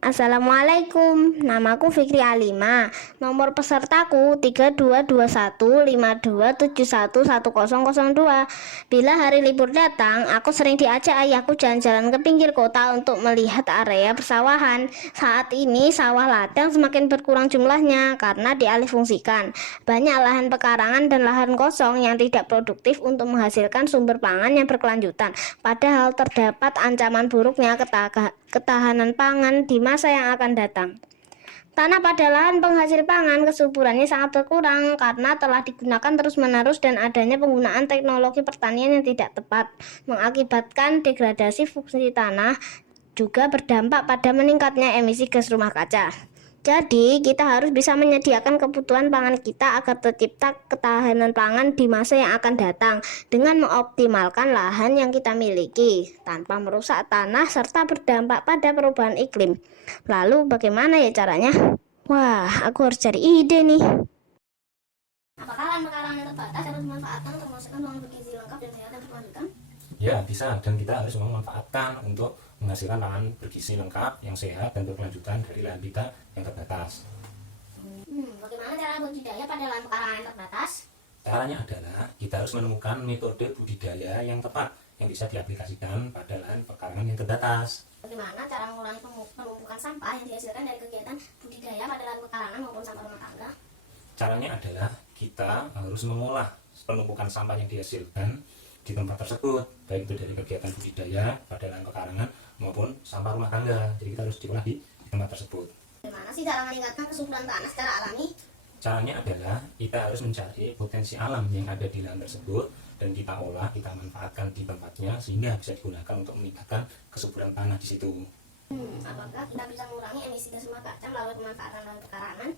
Assalamualaikum, namaku Fikri Alima. Nomor pesertaku 322152711002. Bila hari libur datang, aku sering diajak ayahku jalan-jalan ke pinggir kota untuk melihat area persawahan. Saat ini sawah ladang semakin berkurang jumlahnya karena dialihfungsikan. Banyak lahan pekarangan dan lahan kosong yang tidak produktif untuk menghasilkan sumber pangan yang berkelanjutan. Padahal terdapat ancaman buruknya ketahanan pangan di masa yang akan datang. Tanah pada lahan penghasil pangan kesuburannya sangat berkurang karena telah digunakan terus-menerus dan adanya penggunaan teknologi pertanian yang tidak tepat, mengakibatkan degradasi fungsi tanah, juga berdampak pada meningkatnya emisi gas rumah kaca. Jadi, kita harus bisa menyediakan kebutuhan pangan kita agar tercipta ketahanan pangan di masa yang akan datang dengan mengoptimalkan lahan yang kita miliki tanpa merusak tanah serta berdampak pada perubahan iklim. Lalu, bagaimana ya caranya? Wah, aku harus cari ide nih. Apakah lahan pekarangan yang terbatas harus dimanfaatkan untuk menghasilkan pangan bergizi lengkap dan sehat yang berkelanjutan? Ya, bisa, dan kita harus memanfaatkan untuk menghasilkan pangan bergizi lengkap, yang sehat dan berkelanjutan dari lahan kita yang terbatas. Bagaimana cara budidaya pada lahan pekarangan yang terbatas? Caranya adalah kita harus menemukan metode budidaya yang tepat yang bisa diaplikasikan pada lahan pekarangan yang terbatas. Bagaimana cara mengurangi penumpukan sampah yang dihasilkan dari kegiatan budidaya pada lahan pekarangan maupun sampah rumah tangga? Caranya adalah kita harus mengolah penumpukan sampah yang dihasilkan di tempat tersebut, baik itu dari kegiatan budidaya pada lahan pekarangan maupun sampah rumah tangga. Jadi kita harus diolah di tempat tersebut. Bagaimana sih cara meningkatkan kesuburan tanah secara alami? Caranya adalah kita harus mencari potensi alam yang ada di lahan tersebut dan kita olah, kita manfaatkan di tempatnya sehingga bisa digunakan untuk meningkatkan kesuburan tanah di situ. Apakah kita bisa mengurangi emisi gas rumah kaca melalui pemanfaatan lahan pekarangan?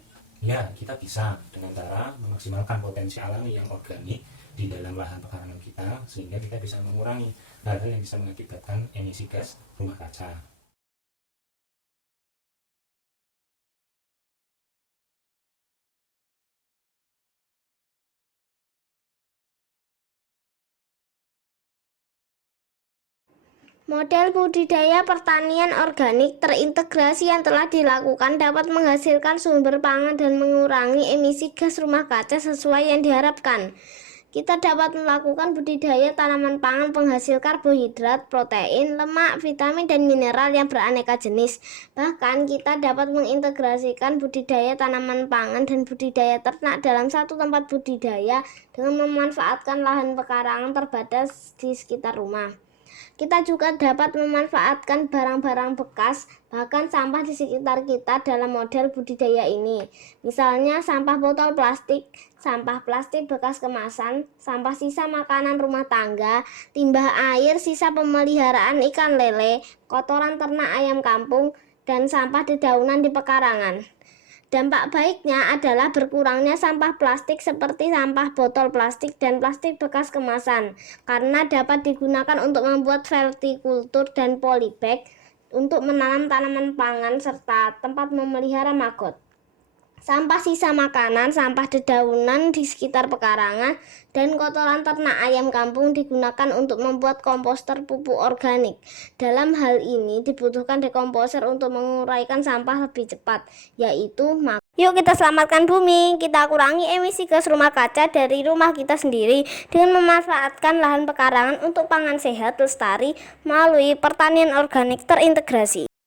Ya, kita bisa dengan cara memaksimalkan potensi alami yang organik di dalam lahan pekarangan kita sehingga kita bisa mengurangi hal-hal yang bisa mengakibatkan emisi gas rumah kaca. Model budidaya pertanian organik terintegrasi yang telah dilakukan dapat menghasilkan sumber pangan dan mengurangi emisi gas rumah kaca sesuai yang diharapkan. Kita dapat melakukan budidaya tanaman pangan penghasil karbohidrat, protein, lemak, vitamin, dan mineral yang beraneka jenis. Bahkan kita dapat mengintegrasikan budidaya tanaman pangan dan budidaya ternak dalam satu tempat budidaya dengan memanfaatkan lahan pekarangan terbatas di sekitar rumah. Kita juga dapat memanfaatkan barang-barang bekas, bahkan sampah di sekitar kita dalam model budidaya ini. Misalnya sampah botol plastik, sampah plastik bekas kemasan, sampah sisa makanan rumah tangga, limbah air sisa pemeliharaan ikan lele, kotoran ternak ayam kampung, dan sampah dedaunan di pekarangan. Dampak baiknya adalah berkurangnya sampah plastik seperti sampah botol plastik dan plastik bekas kemasan karena dapat digunakan untuk membuat vertikultur dan polybag untuk menanam tanaman pangan serta tempat memelihara magot. Sampah sisa makanan, sampah dedaunan di sekitar pekarangan, dan kotoran ternak ayam kampung digunakan untuk membuat komposter pupuk organik. Dalam hal ini dibutuhkan dekomposer untuk menguraikan sampah lebih cepat, yaitu Yuk kita selamatkan bumi, kita kurangi emisi gas rumah kaca dari rumah kita sendiri dengan memanfaatkan lahan pekarangan untuk pangan sehat lestari melalui pertanian organik terintegrasi.